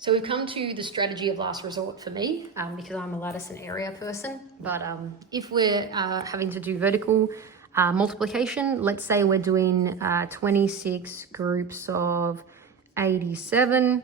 So we've come to the strategy of last resort for me, because I'm a lattice and area person. But if we're having to do vertical multiplication, let's say we're doing 26 groups of 87,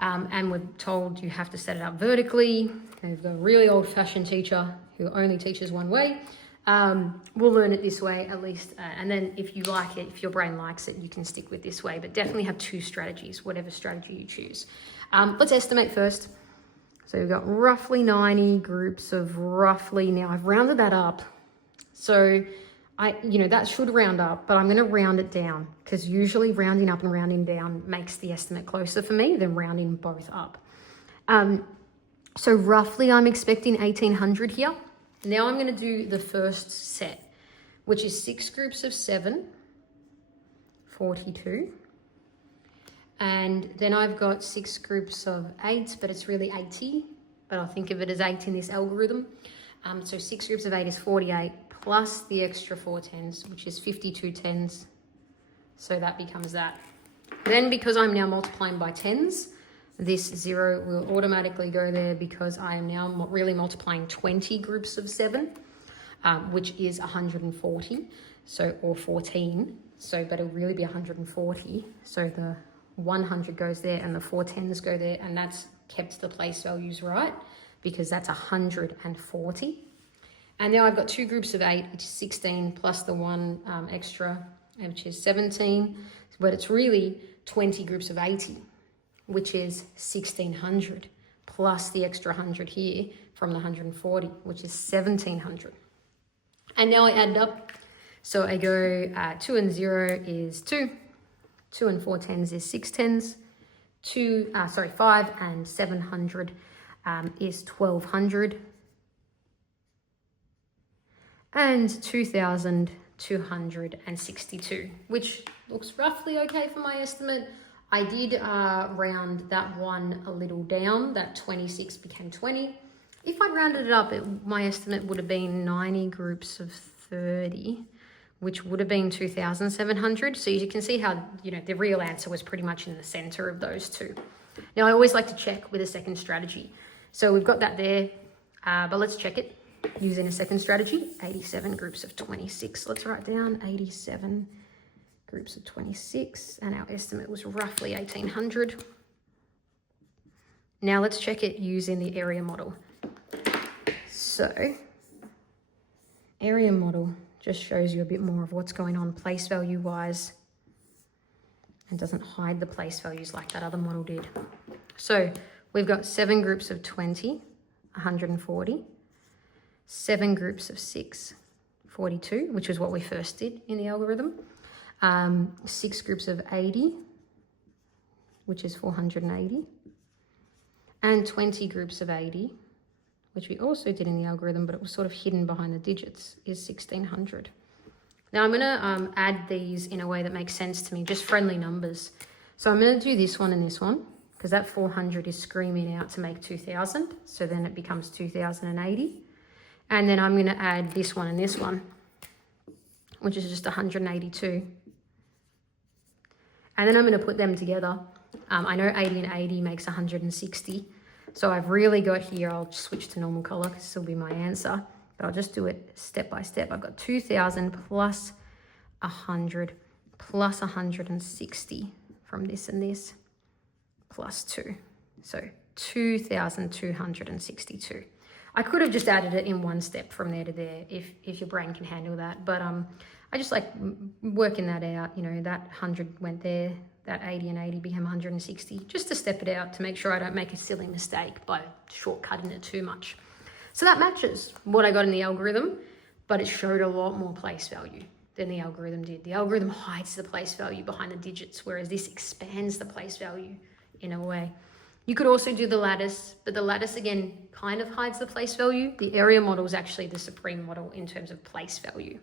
and we're told you have to set it up vertically. And we've got a really old-fashioned teacher who only teaches one way. We'll learn it this way at least, and then if you like it, if your brain likes it, you can stick with this way, but definitely have two strategies, whatever strategy you choose. Let's estimate first. So we've got roughly 90 groups of roughly, now I've rounded that up. So that should round up, but I'm going to round it down because usually rounding up and rounding down makes the estimate closer for me than rounding both up. So roughly I'm expecting 1800 here. Now I'm going to do the first set, which is 6 groups of 7, 42. And then I've got 6 groups of 8, but it's really 80, but I'll think of it as 8 in this algorithm. So 6 groups of 8 is 48, plus the extra 4 tens, which is 52 tens. So that becomes that. Then because I'm now multiplying by tens, this 0 will automatically go there because I am now really multiplying 20 groups of 7, which is 140, or 14. So, but it'll really be 140. So the 100 goes there and the 4 tens go there, and that's kept the place values right because that's 140. And now I've got 2 groups of 8, which is 16, plus the 1 extra, which is 17. But it's really 20 groups of 80. Which is 1600, plus the extra 100 here from the 140, which is 1700. And now I add it up. So I go 2 and 0 is 2. 2 and 4 tens is 6 tens. 5 and 700 is 1200. And 2262, which looks roughly okay for my estimate. I did round that one a little down, that 26 became 20. If I'd rounded it up, my estimate would have been 90 groups of 30, which would have been 2,700. So you can see how, the real answer was pretty much in the center of those two. Now, I always like to check with a second strategy. So we've got that there, but let's check it using a second strategy, 87 groups of 26. Let's write down 87 groups of 26, and our estimate was roughly 1800. Now let's check it using the area model. So area model just shows you a bit more of what's going on place value wise and doesn't hide the place values like that other model did. So we've got 7 groups of 20, 140, 7 groups of 6, 42, which is what we first did in the algorithm. 6 groups of 80, which is 480, and 20 groups of 80, which we also did in the algorithm, but it was sort of hidden behind the digits, is 1600. Now I'm going to add these in a way that makes sense to me, just friendly numbers. So I'm going to do this one and this one, because that 400 is screaming out to make 2000, so then it becomes 2080. And then I'm going to add this one and this one, which is just 182. And then I'm going to put them together. I know 80 and 80 makes 160. So I've really got here, I'll switch to normal color because this will be my answer. But I'll just do it step by step. I've got 2000 plus 100 plus 160 from this and this plus 2. So 2262. I could have just added it in one step from there to there if your brain can handle that. But I just like working that out, that 100 went there, that 80 and 80 became 160, just to step it out to make sure I don't make a silly mistake by shortcutting it too much. So that matches what I got in the algorithm, but it showed a lot more place value than the algorithm did. The algorithm hides the place value behind the digits, whereas this expands the place value in a way. You could also do the lattice, but the lattice again kind of hides the place value. The area model is actually the supreme model in terms of place value.